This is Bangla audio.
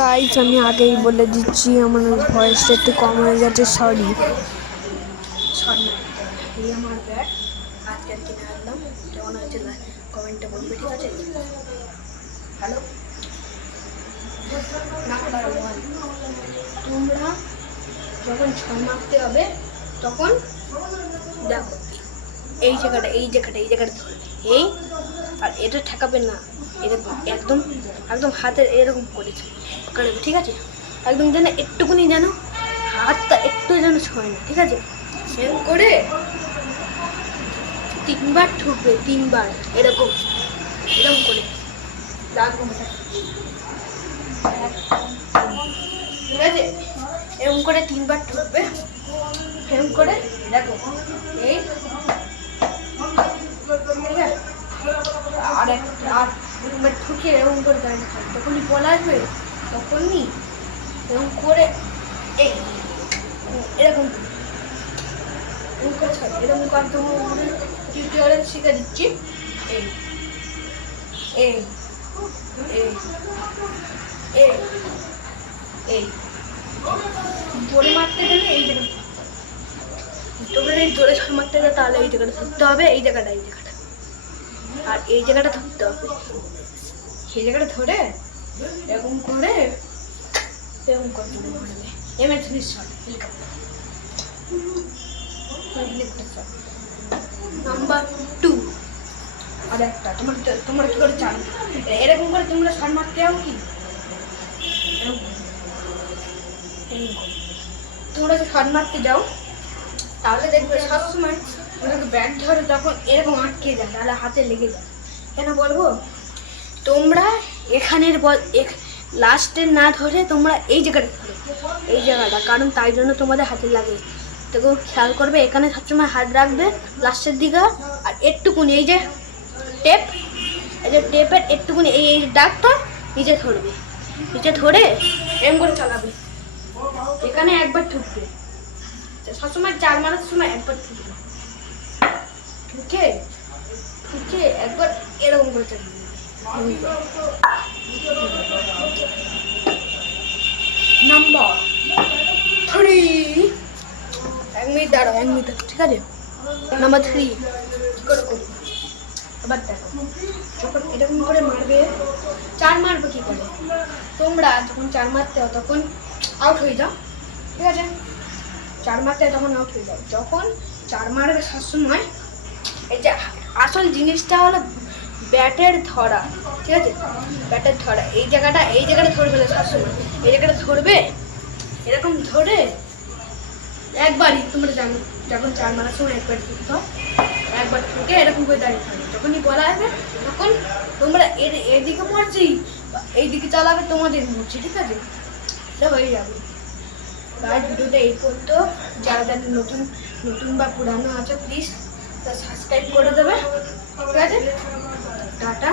গাইজ আমি আগেই বলে দিচ্ছি আমার ভয়েসটা একটু কম হয়ে গেছে, সরি। এই আমার ব্যাগ আজকে আর কিনে আনলাম, কেমন হয়েছে কমেন্টে বলবে, ঠিক আছে? হ্যালো, নাম্বার 1, তোমরা যখন ছয় মারতে হবে তখন দেখো এই জায়গাটা ধরবে, এই আর এটা ঠেকাবে না, এরকম একদম একদম হাতের এরকম করেছে করবে, ঠিক আছে? একদম যেন একটুকুনি যেন হাতটা একটু যেন ছয় না, ঠিক আছে? এরকম করে 3বার ঠুকবে, 3বার এরকম এরকম করে রাখবো, ঠিক আছে? এরকম করে 3বার ঠুকবে, এরকম করে দেখো এই, ঠিক আছে? আর একবার ঠুকে এরকম করে দাঁড়িয়ে থাকবে, যখনই বলা আসবে তখনই এরকম করে এই এরকম এরকম করে তোমার টিউটোরিয়াল শিখে দিচ্ছি। এই এই এই এই এই জোরে মারতে গেলে এই জায়গাটা, তোমরা যদি জোরে মারতে গেলে তাহলে এই জায়গাটা ধরতে হবে, এই জায়গাটা আর এই জায়গাটা ধরতে হবে, সেই জায়গাটা ধরে এরকম করে এরকম করে ধরবে। MS শট নাম্বার 2 আর একটা তোমরা কি করে চান এরকম করে তোমরা শট মারতে যাও কি, তোমরা যে শট মারতে যাও তাহলে দেখবে সবসময় ব্যাট ধরে যখন এরকম আটকে যায় তাহলে হাতে লেগে যায়। কেন বলবো, তোমরা এখানের বল লাস্টে না ধরে তোমরা এই জায়গাটা ধরো, এই জায়গাটা, কারণ তাই জন্য তোমাদের হাতে লাগে। তো খেয়াল করবে এখানে সবসময় হাত রাখবে লাস্টের দিকে, আর একটুকুনি এই যে টেপ, এই যে টেপের একটুকুনি এই দাগটা নিচে ধরবে, নিচে ধরে এরকম করে চালাবে, এখানে একবার ঠুকবে, সবসময় 4 মারার সময় একবার ঠুকবে, ঠুকে একবার এরকম করে চালাবে। নাম্বার 3, 1 মিনিট দাঁড়াও, 1 মিনিট, ঠিক আছে? নাম্বার 3 কি করে করবো এবার দেখো, যখন এরকম করে মারবে, 4 মারবে কি করে, তোমরা যখন 4 মারতে হও তখন আউট হয়ে যাও, ঠিক আছে? 4 মারতে তখন আউট হয়ে যাও, যখন 4 মারবে সবসময় এই যে আসল জিনিসটা হলো ব্যাটের ধরা, ঠিক আছে? ব্যাটের ধরা এই জায়গাটা ধরবে সবসময়, এই জায়গাটা ধরবে, এরকম ধরে একবারই, তোমরা জানো যখন 4 মারার সময় একবার ঠুকতে হয়, একবার ঠুকে এরকম করে দাঁড়িয়ে থাকবে, যখনই বলা আসবে তখন তোমরা এদিকে পড়ছি এইদিকে চালাবে, তোমাদের মরছি, ঠিক আছে? এটা হয়ে যাবে। তাই ভিডিওটা এই পর্যন্ত, যারা যারা নতুন বা পুরানো আছে প্লিজ সাবস্ক্রাইব করে দেবে, ঠিক আছে? টাটা।